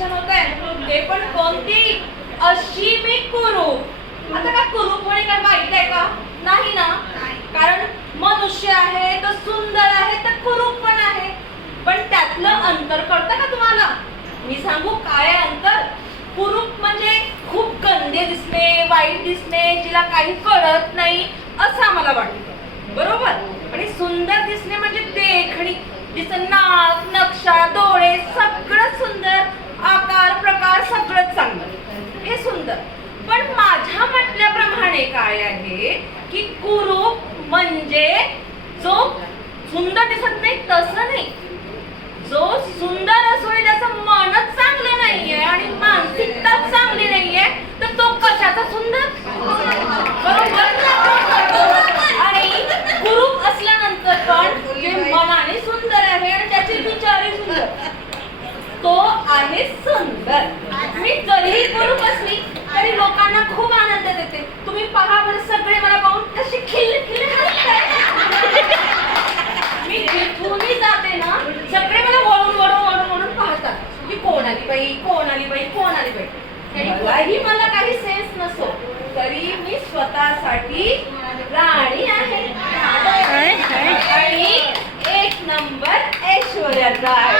Competition होत आहे ते पण कोणती अशी मी कुरूप. आता का कुरूप म्हणे काय वाईट आहे का? नाही ना, कारण मनुष्य आहे तर सुंदर आहे तर कुरूप पण आहे. पण त्यातलं अंतर कळतं का तुम्हाला? मी सांगू काय आहे अंतर? कुरूप म्हणजे खूप गंदे दिसणे, वाईट दिसणे, जिला काही कळत नाही असं आम्हाला वाटतं, बरोबर? आणि सुंदर दिसणे म्हणजे देखणी, तिचं नाक, नक्षा, डोळे सगळं सुंदर, आकार प्रकार सगळं चांगलं, हे सुंदर. पण माझ्या म्हटल्याप्रमाणे काय आहे की कुरूप म्हणजे जो सुंदर दिसत नाही तसं नाही, जो सुंदर असून त्याचं मनच चांगलं नाहीये आणि मानसिकता चांगली नाहीये तर तो कशाचा सुंदर? बरोबर. आणि कुरूप असल्यानंतर पण जे मनाने सुंदर आहे आणि त्याची विचारही सुंदर, तो आहे सुंदर. मी जरीही कुरूप असली तरी लोकांना खूप आनंद देते. तुम्ही पहा बरं, सगळे मला पाहून कशी खिल्ली मी जिथूनही जाते ना, सगळे मला वळून पाहतात की कोण आली बाई, कोण आली बाई, कोण आली बाई. आणि मला काही सेन्स नसो तरी मी स्वतःसाठी राणी आहे आणि एक नंबर ऐश्वर्याचा आहे.